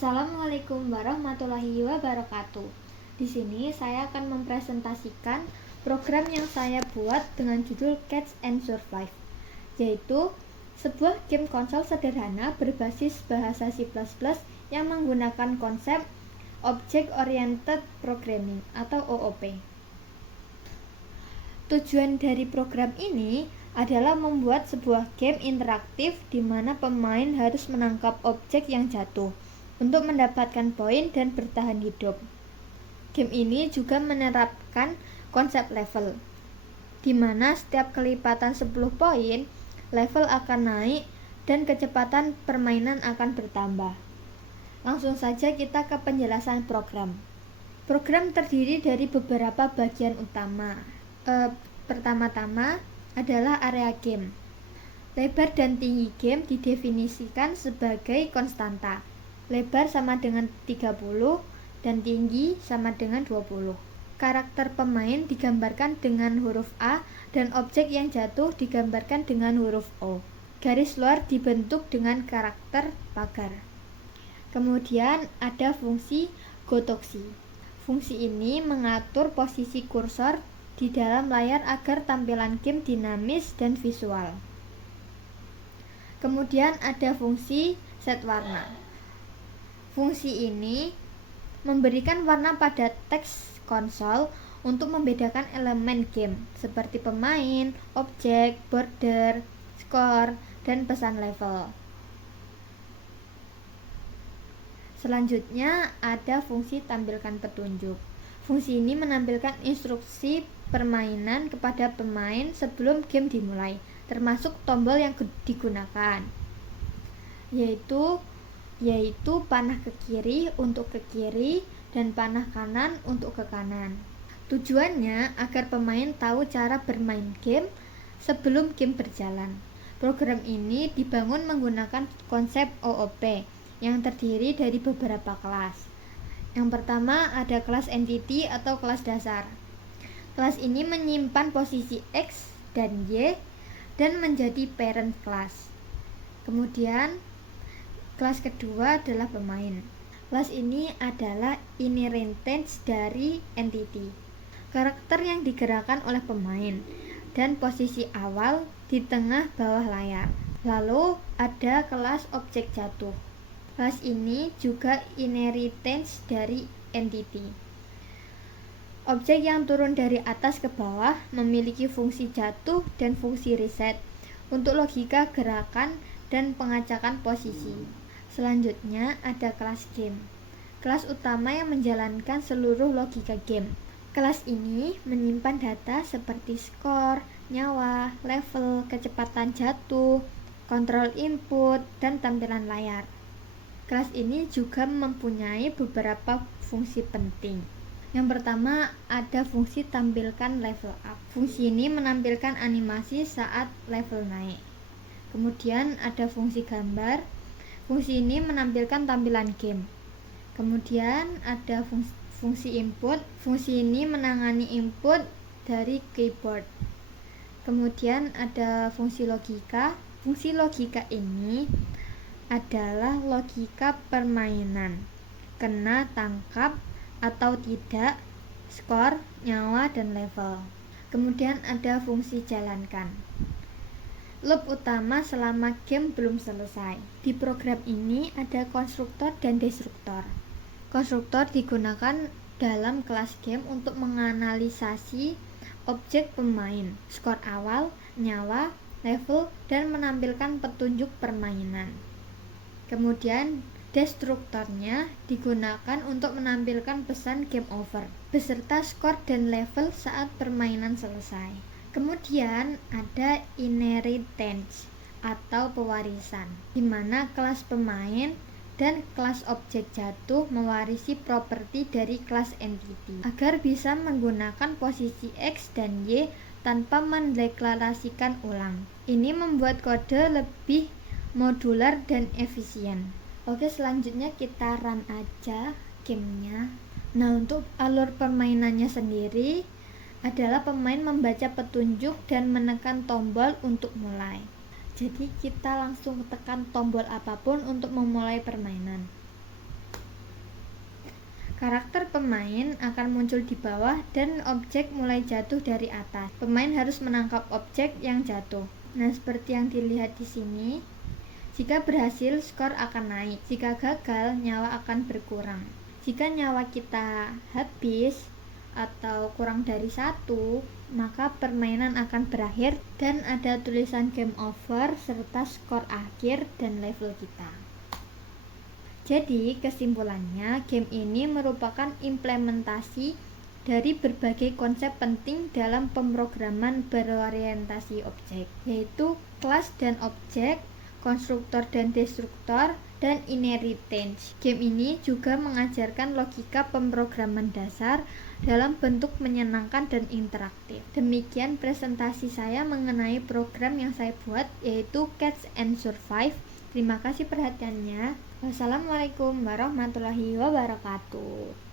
Assalamualaikum warahmatullahi wabarakatuh. Di sini saya akan mempresentasikan program yang saya buat dengan judul Catch and Survive, yaitu sebuah game konsol sederhana berbasis bahasa C++ yang menggunakan konsep Object Oriented Programming atau OOP. Tujuan dari program ini adalah membuat sebuah game interaktif di mana pemain harus menangkap objek yang jatuh untuk mendapatkan poin dan bertahan hidup. Game ini juga menerapkan konsep level, di mana setiap kelipatan 10 poin, level akan naik dan kecepatan permainan akan bertambah. Langsung saja kita ke penjelasan program. Program terdiri dari beberapa bagian utama. Pertama-tama adalah area game. Lebar dan tinggi game didefinisikan sebagai konstanta. Lebar sama dengan 30 dan tinggi sama dengan 20. Karakter pemain digambarkan dengan huruf A dan objek yang jatuh digambarkan dengan huruf O. Garis luar dibentuk dengan karakter pagar. Kemudian ada fungsi gotoksi. Fungsi ini mengatur posisi kursor di dalam layar agar tampilan game dinamis dan visual. Kemudian ada fungsi set warna. Fungsi ini memberikan warna pada teks konsol untuk membedakan elemen game seperti pemain, objek, border, skor, dan pesan level. Selanjutnya ada fungsi tampilkan petunjuk. Fungsi ini menampilkan instruksi permainan kepada pemain sebelum game dimulai, termasuk tombol yang digunakan, yaitu panah ke kiri untuk ke kiri dan panah kanan untuk ke kanan. Tujuannya agar pemain tahu cara bermain game sebelum game berjalan. Program ini dibangun menggunakan konsep OOP yang terdiri dari beberapa kelas. Yang pertama ada kelas entity atau kelas dasar. Kelas ini menyimpan posisi X dan Y dan menjadi parent class. Kemudian kelas kedua adalah pemain. Kelas ini adalah inheritance dari entity, karakter yang digerakkan oleh pemain, dan posisi awal di tengah bawah layar. Lalu ada kelas objek jatuh. Kelas ini juga inheritance dari entity. Objek yang turun dari atas ke bawah memiliki fungsi jatuh dan fungsi reset untuk logika gerakan dan pengacakan posisi. Selanjutnya ada kelas game. Kelas utama yang menjalankan seluruh logika game. Kelas ini menyimpan data seperti skor, nyawa, level, kecepatan jatuh, kontrol input, dan tampilan layar. Kelas ini juga mempunyai beberapa fungsi penting. Yang pertama ada fungsi tampilkan level up. Fungsi ini menampilkan animasi saat level naik. Kemudian ada fungsi gambar. Fungsi ini menampilkan tampilan game. Kemudian ada fungsi input. Fungsi ini menangani input dari keyboard. Kemudian ada fungsi logika. Fungsi logika ini adalah logika permainan, kena tangkap atau tidak, skor, nyawa, dan level. Kemudian ada fungsi jalankan. Loop utama selama game belum selesai. Di program ini ada konstruktor dan destruktor. Konstruktor digunakan dalam kelas game untuk menganalisasi objek pemain, skor awal, nyawa, level, dan menampilkan petunjuk permainan. Kemudian destruktornya digunakan untuk menampilkan pesan game over beserta skor dan level saat permainan selesai. Kemudian ada inheritance atau pewarisan, di mana kelas pemain dan kelas objek jatuh mewarisi properti dari kelas entity agar bisa menggunakan posisi X dan Y tanpa mendeklarasikan ulang. Ini membuat kode lebih modular dan efisien. Oke, selanjutnya kita run aja gamenya. Nah, untuk alur permainannya sendiri adalah pemain membaca petunjuk dan menekan tombol untuk mulai. Jadi kita langsung tekan tombol apapun untuk memulai permainan. Karakter pemain akan muncul di bawah dan objek mulai jatuh dari atas. Pemain harus menangkap objek yang jatuh. Nah, seperti yang dilihat di sini, jika berhasil skor akan naik, jika gagal nyawa akan berkurang. Jika nyawa kita habis atau kurang dari 1, maka permainan akan berakhir dan ada tulisan game over serta skor akhir dan level kita. Jadi kesimpulannya, game ini merupakan implementasi dari berbagai konsep penting dalam pemrograman berorientasi objek, yaitu kelas dan objek, konstruktor dan destruktor, dan inheritance. Game ini juga mengajarkan logika pemrograman dasar dalam bentuk menyenangkan dan interaktif. Demikian presentasi saya mengenai program yang saya buat, yaitu Catch and Survive. Terima kasih perhatiannya. Wassalamualaikum warahmatullahi wabarakatuh.